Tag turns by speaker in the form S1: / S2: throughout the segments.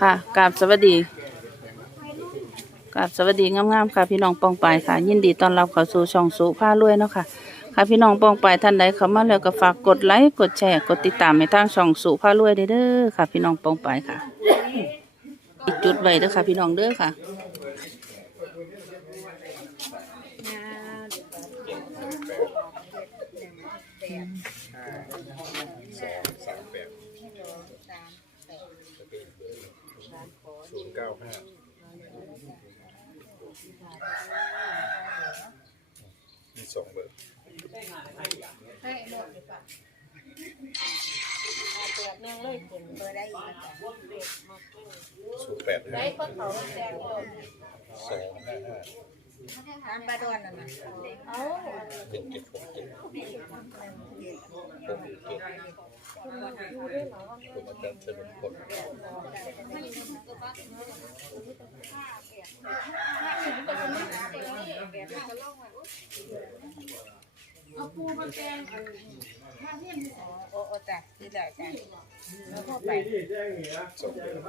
S1: ค่ะกราบสวัสดีกราบสวัสดีงามๆค่ะ พี่น้องปองปายค่ะ ยินดีต้อนรับเข้าสู่ช่องสุภารวยเนาะค่ะ ค่ะพี่น้องปองปายท่านใดเข้ามาแล้วก็ฝากกดไลค์กดแชร์กดติดตามในทางช่องสุภารวยเด้อเด้อค่ะ พี่น้องปองปายค่ะ อีกจุดไว้เด้อค่ะ พี่น้องเด้อค่ะ
S2: ศูนย์เก้าห้ามีสองเบอร์
S3: เปิดแม่ง เลยผมเปิดได้อีก
S2: ศูนย์แปดห้า
S3: ได้เพราะเขาแจ้งโดน
S2: สองห้าห้า
S3: ร้านปลาดวนน่ะนะเอ้า
S2: หนึ่งเจ็ดหกเจ็ดหกเจ็ดผมอาจารย์เฉลิมพล
S3: โอ้โอ้จ้ะนี่แหละจ้ะแล้วพอไป
S2: สองเบอร์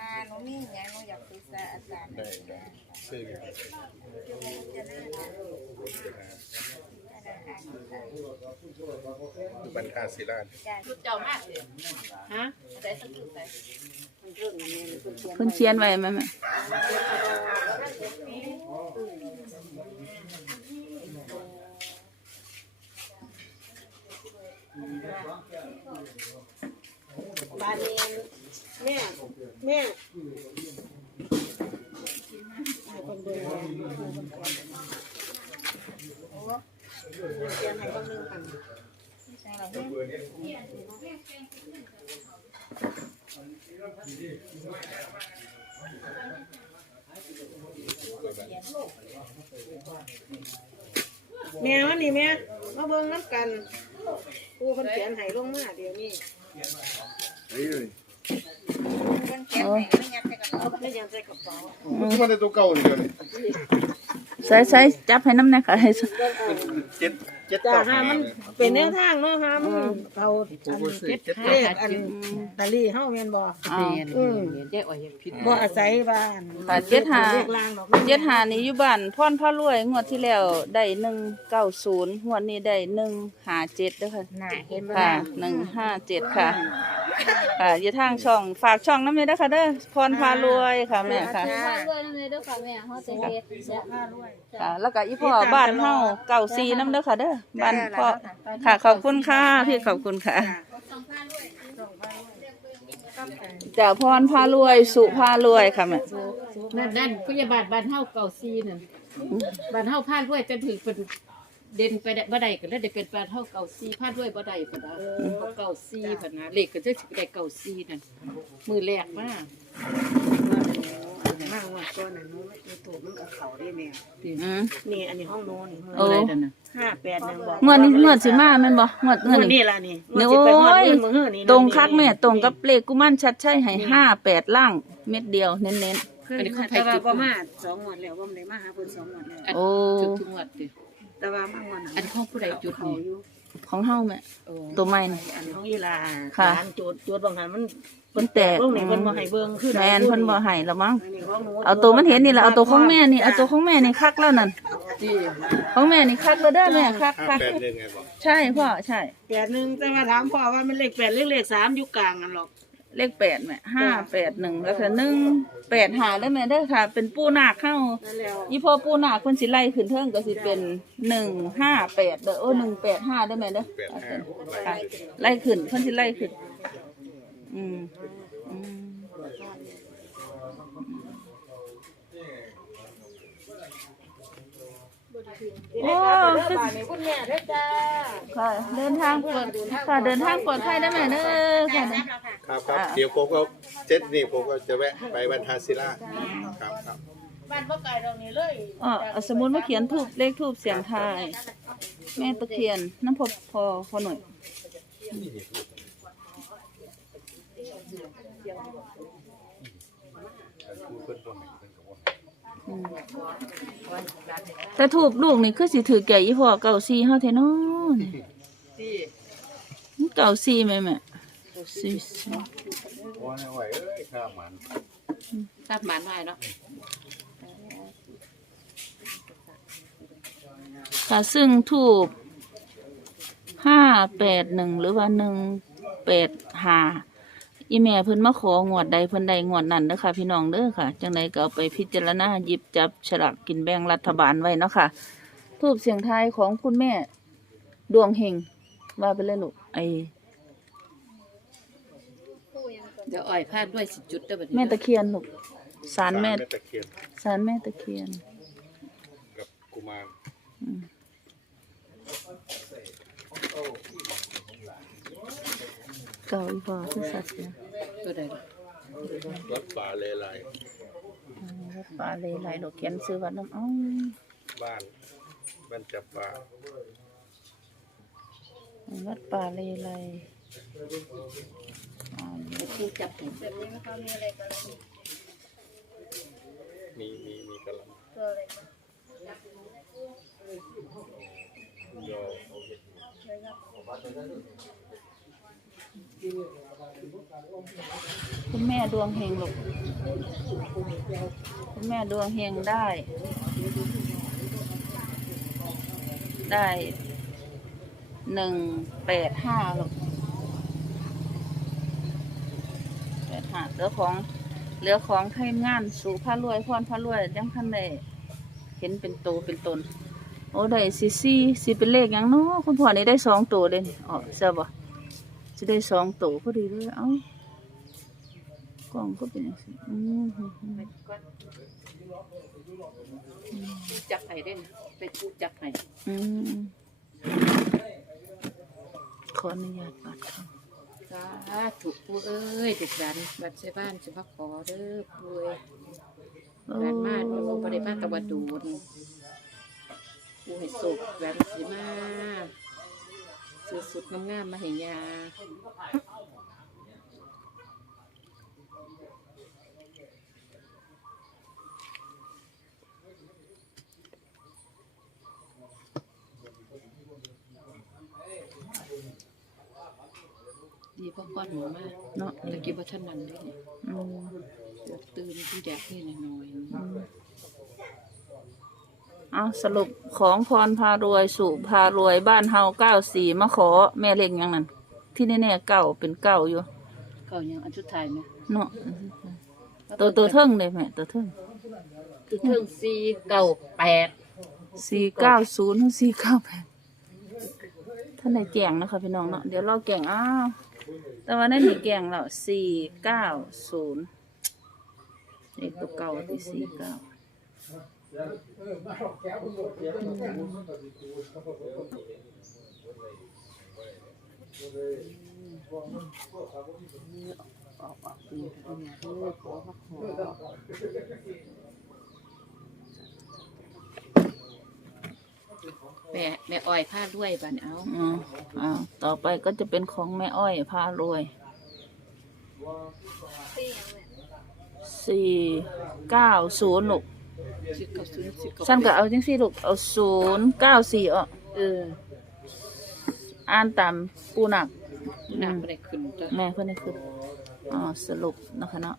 S3: มาหนูมีอย่างหนูอยากปรึกษาอาจารย์
S2: ได้ได้ชื่ออะไร
S3: จะน่ารัก
S2: บรรทาศิลา
S3: จ้ะ
S4: เจ้ามากเลย
S3: ฮะ
S4: ใส่สักจุดใส่
S3: มันเรื่องอันนี้มันเขียน
S1: เพิ่นเขียนไว้ไหมแม่
S3: บ้านนี้แม่แม่ให้คนเดินโอ้เขียนให้คนหนึงกันใช่หรอแม่แม่วันนี้แม่มาเบิ่งน้ำกัน กูคนเขียนให้ลงมาเดี๋ยวนี้คนเขียนให้ไม่ยัดใส่กระเป๋าไม่ยัดใส่กระเป๋า
S2: มันมาในตัวเก่าเลยเดี๋ยวนี้
S1: ใส่ใส่จับให้น้ำหนะค่ะให้
S2: เจ็ดเจ็ด
S3: จ้า
S2: เก้า
S3: ฮะ
S2: ห้า
S3: มันเป็นแนวทางเนาะฮะมันเอาอันเลขอันตะลี่เฮาแม่นบ่
S1: อ๋อ
S3: อืม
S4: แยกออกยังผิด
S3: บ่อาศัยบ้าน
S1: ค่ะเจ็ดหา
S3: เลขล่างดอก
S1: เจ็ดหานี่อยู่บ้านพ่อนพระรวยงวดที่แล้วได้หนึ่งเก้าศูนย์งวดนี้ได้หนึ่งหาเจ็ดเด้อค่ะ
S3: น่ะเห็นบ่
S1: ค่ะ
S3: ล่ะ
S1: หนึ่งห้าเจ็ดค่ะ ค่ะอยู่ทางช่องฝากช่องน้ำเลยนะคะเด้อพรพารวยค่ะแม่ค่ะ
S3: จ้า
S5: ข้าวด้วยน้ำเลยเด้วยค่ะแม่เขาจะเฮ็ดจะ
S3: ผ้ารวย
S1: ค่ะ แล้วก็อีพ่อบ้านเฮาเก่าซีน้ำเด้อค่ะเด้อบ้านพ่อค่ะขอบคุณค่ะพี่ขอบคุณค่ะจากพรพารวยสุพารวยค่ะแม่
S4: นั่นนั่นพยาบาลบ้านเฮาเก่าซีนั่นบ้านเฮาพาดด้วยจะถือเป็น เด่นไปได้บ่ได้ก็เลยได้เป็นบ้านเฮาเก่าซีพาดด้วยบ่ได้ปะนะเขาเก่าซีปะนะเลขก็จะสิได้เก่าซีนั่นมือแรกมาก
S3: มากว่าก่อนน่ะหนูอยู่ถูกมันกับเขาได้แม่
S1: อืม
S3: นี่อันนี้ห้องโน้นนี่
S1: โอ้
S4: อะไรนั่นน่ะ
S3: ห้าแปดหนึ่งบอก
S1: งวดนี้งวดสิมาแม่นบ่งวด
S3: ง
S1: เงิ
S3: วนด
S1: นี้
S3: นี่ล่ะนี่
S1: เนี่ย
S3: งวดสิไปงวด
S1: โอ้ย
S3: เงินมื้อนี่
S1: ตรงคักแม่ตรงกับเลขกุมันชัดใช่ให้ห้าแปดล่างเม็ดเดียวเน้น
S3: อันนี้แต่ว่าประมาณสองงวดแล้วบ่ได้มาหาเพิ่นสองงวดแล้ว
S4: อัน
S1: โอ้
S4: จุดทุกงวดติ
S3: แต่ว่ามางวด
S4: อันของผู้ใดจุด
S3: เขา
S4: นี่
S3: อยู่
S1: ๆของเฮาแม่
S4: โอ้
S1: ตัวใหม่น่ะ
S3: อันของอีลา
S1: ค่ะ
S3: ร้านโจดโจดบางหันมัน
S1: เพิ่นแตก
S3: ลงนี่เพิ่นบ่ให้เบิ่งคือ
S1: แมนเพิ่นบ่ให้แล้วมั้ง
S3: อันนี้ของหนู
S1: เอาตัวมันเห็นนี่ละเอาตัวของแม่นี่เอาตัวของแม่นี่คักแล้วนั่น
S4: ที่
S1: ของแม่นี่คักแล้วเด้อแม่คัก
S2: ห้า
S1: คัก
S2: แปดเรื่องไงบอก
S1: ใช่พ่อใช่
S3: แปดหนึ่งแต่ว่าถามพ่อว่ามันเลขแปดเลขเลขสามอยู่กลางกันหรอก
S1: เลขแปดแม่ห้าแปดหนึ่งแล้วก็หนึ่งแปดหาได้อแม่เด้อค่ะ เป็นปูนาคเข้า
S3: นั่นแล้ว
S1: อีพ่อปูนาคเพิ่นสิไล่ขึ้นเทิงก็สิเป็นหนึ่งห้าแปดเด้อโอ้หนึ่งแปดห้าได้อแม่เด้อ
S2: แปดห้า
S1: ค่ะไล่ขึ้นเพิ่นสิไล่ขึ้น อืมอืมโอ้คือ
S3: บ้านนี้คุณแม่เด้อจ้า
S1: ค่ะเดินทางปลอดค่ะเดินทางปลอดภัยได้ไหมเด้อค่ะ
S2: ครับครับเดี๋ยวผมก็เจ็ดนี่ผมก็จะแวะไปบรรทาศิลาครับครับ
S3: บ้านบ่ไกลตรงนี้เลย
S1: อ๋อเอาสมมุติมาเขียนทูบเลขทูบเสียงทาย แม่ตะเคียนน้ำพอพอพอหน่อยอืมแต่ถูกลูกนี่คือสิถือแก่ยี่ห้อเก่าซีเฮาแท้เนอน
S4: ที่
S1: เก่าซีไหมแม่ ซีซี
S2: ว่าให้ไหวเอ้ยข้ามัน
S4: ทราบหมานไว้เนาะ
S1: ค่ะซึ่งทูบห้าแปดหนึ่งหรือว่าหนึ่งแปดห้าอีแม่เพิ่นมาของวดใดเพิ่นใดงวดนั้นเด้อค่ะ พี่น้องเด้อค่ะ จังใดก็เอาไปพิจารณาหยิบจับฉลากกินแบ่งรัฐบาลไว้เนาะค่ะ ทูบเสียงทายของคุณแม่ ดวงเฮงว่าไปเลยลูกไอ
S5: ผู้ยังก่อน
S4: เดี๋ยวอ้อยพาดด้วยสิจุดเด้อบัดนี้
S1: แม่ตะเคียนลูกสารแม่
S2: ตะเคียน
S1: สารแม่ตะเคียน
S2: กับกุมาร
S1: อืมเก่าอีพอคือสัตว์เนี่ย
S4: ตัวใดล่ะ
S2: วัดป่าเลไล
S1: อืมวัดป่าเลยไหลดอกเขียนซื้อวัดน้ำอ้อย
S2: บ้านบ้านจับป่า
S1: วัดป่าเลไลอ่า
S4: ให้ผู้จับให้
S5: แบบนี้นะคะมีอะไรกัน
S2: มีมีมีกระล
S5: ตัวอะไรกันำ
S2: ยอ
S1: คุณแม่ดวงเฮงลูกคุณแม่ดวงเฮงได้ ได้หนึ่งแปดห้าลูก ดห้าเหลือของเหลือของให้งานสู่พระรวยพรพระรวยยังท่านได้เห็นเป็นโตวเป็นตน โอ้ได้สิสี่สิเป็นเลขหยังเนาะคุณพ่อนี่ได้สองตัวเลยนี่อ๋อเสียบ่จะได้สองตัวพอดีเลยเอ้ากล่องก็เป็นอย่างนี้อืมฮึฮึ
S4: ไปก่อนผู้จับให้เด้นะไปผู้จับให้
S1: อืมขออนุญาตบัตรครับ
S4: สาธุปูเอ้ยถูกดันบัดใส่บ้านสิมาขอเด้อปูเอ้ย
S1: โอ้
S4: แหวนมาดูบริมาตะวันดูนปูให้สุกแหวนสีมาซื้อสุดงามๆมาให้ยา ดีพ่อก้อนหนูมาก
S1: เนาะ
S4: ตะกี้ว่าท่านนั้นด้วยเนี่ย
S1: อืม
S4: เดี๋ยวตื่นที่แดกนี่หน่อยๆ
S1: เอาสรุปของพรพารวยสู่พารวยบ้านเฮาเก้าสี่มาขอ แม่เล็กยังนั่นที่แน่ๆเก่าเป็นเก่าอยู่
S4: เก่ายังอันชุดไทายไหม
S1: เนาะตัวตัวเทิงเลยแม่ตัวเทิง
S4: ตัวเทิงสี่เก้าแปด
S1: สี่เก้าศูนย์สี่เก้าแปดท่านไหนแก่งนะคะพี่น้องเนาะเดี๋ยวรอแก่งอ้าว แต่ว่าได้หนีแกงแล้วสี่เก้าศูนย์เลขตัวเก่าที่สี่เก้า
S4: ออกออกปีกันเนี่ยเออขอมาขอ แม่แม่อ้อยผ้าด้วยบันเอา
S1: อืมอ่าต่อไปก็จะเป็นของแม่อ้อยพารวย
S5: ที่ยังไง
S1: สี่เก้าศูนย์ลูก
S4: สิบเก้าศูนย์สิบเก้า
S1: ฉันก็เอาจังสี่ลูกเอาศูนย์เก้าสี่อะ
S4: เออ
S1: อ่านตามปูหนัก
S4: น้ำไม่ได้ขึ้นจ้ะ
S1: แม่เพื่อนนี่คืออ๋อสรุปนะคะเนาะ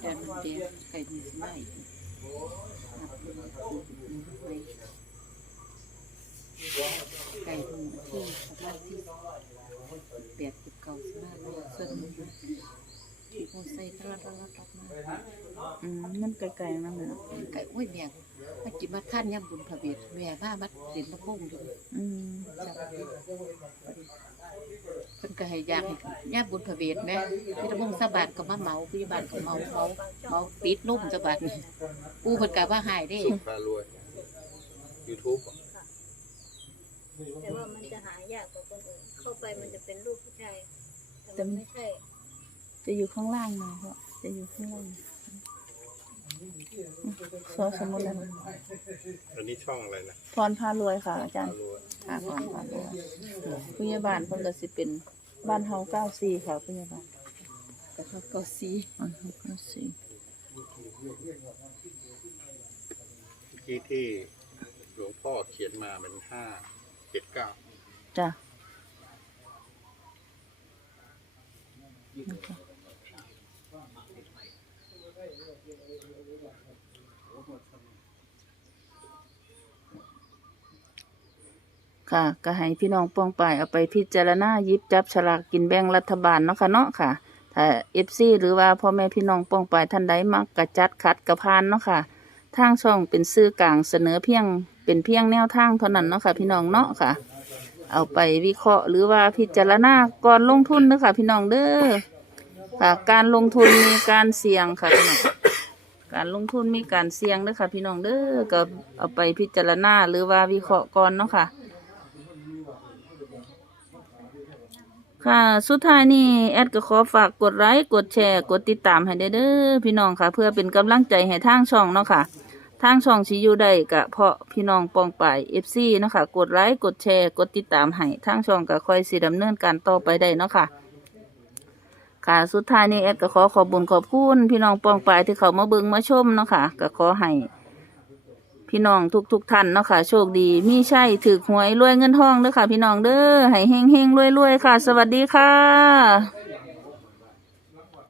S4: แดนมันเดียวไก่มีสมัยไก่ดูที่สภาพที่แปดสิบเก้าสิบห้าโลส่วนที่พว กใส่ตลอดตลอดมา
S1: อืมมันไกลๆนั่นแหละเนาะ
S4: ไก่โอ้ยแม่มาจิมาท่านย่ำบุญพระเวทแม่บ้ามัดเด่นมะม่วงอยู่
S1: อืม
S4: เพิ่นก็ให้อยากให้ย่ำบุญพระเวทแม่พี่ตะมงสะบัดก็มาเหมาพี่บาทก็เมาเมาเมาปิดลุ่มสะบัดนี่กูเพิ่นก็ว่าหายได้
S2: สุขพารวยยูทูบ
S5: แต่ว่ามันจะหายากกว่าคนอื่นเข้าไปมันจะเป็นรูปผู้ชายแต่มันไม่ใช่
S1: จะอยู่ข้างล่างนะเพราะจะอยู่ข้างล่างซอสมุนไพร
S2: อันนี้ช่องอะไรนะ
S1: พรพารวยค่ะ อาจารย์
S2: รู้
S1: ค่ะพรพารวยผู้ใหญ่บ้านเพิ่นก็สิเป็นบ้านเฮาเก้าสี่ค่ะผู้ใหญ่บ้าน
S4: บ้านเฮาเก่าซี
S1: บ้านเฮาเก้าสี่
S2: เมื่อกี้ที่หลวงพ่อเขียนมาเป็นห้าเจ็ดเก้า
S1: จ้ะ ค่ะ ก็ให้พี่น้องป้องปายเอาไปพิจารณายิบจับฉลากกินแบ่งรัฐบาลเนาะค่ะเนาะค่ะถ้าเอฟซีหรือว่าพ่อแม่พี่น้องป้องปายท่านใดมักกระจัดขัดกระพานเนาะค่ะทางช่องเป็นสื่อกลางเสนอเพียงเป็นเพียงแนวทางเท่านั้นเนาะค่ะ พี่น้องเนาะค่ะ เอาไปวิเคราะห์หรือว่าพิจารณาก่อนลงทุนเด้อค่ะ พี่น้องเด้อค่ะ การลงทุนมีการเสี่ยงค่ะพี่น้องการลงทุนมีการเสี่ยงเด้อค่ะ พี่น้องเด้อก็เอาไปพิจารณาหรือว่าวิเคราะห์ก่อนเนาะค่ะ ค่ะ สุดท้ายนี้แอดก็ขอฝากกดไลค์กดแชร์กดติดตามให้เด้อพี่น้องค่ะ เพื่อเป็นกำลังใจให้ทางช่องเนาะค่ะ ทางช่องชิอยูได้กะเพราะพี่น้องปองไปเอฟซีเนาะค่ะ กดไลค์กดแชร์กดติดตามให้ทางช่องก็ค่อยสิดำเนินการต่อไปได้เนาะค่ะค่ะสุดท้ายนี้แอดก็ขอขอบบุญขอบคุณพี่น้องปองปายที่เขามาเบิ่งมาชมเนาะค่ะก็ขอให้ พี่น้องทุกทุกท่านเนาะค่ะ โชคดีมีใช่ถือหวยรวยเงินทองเด้อค่ะ พี่น้องเด้อให้เฮงเฮงรวยรวยค่ะ สวัสดีค่ะ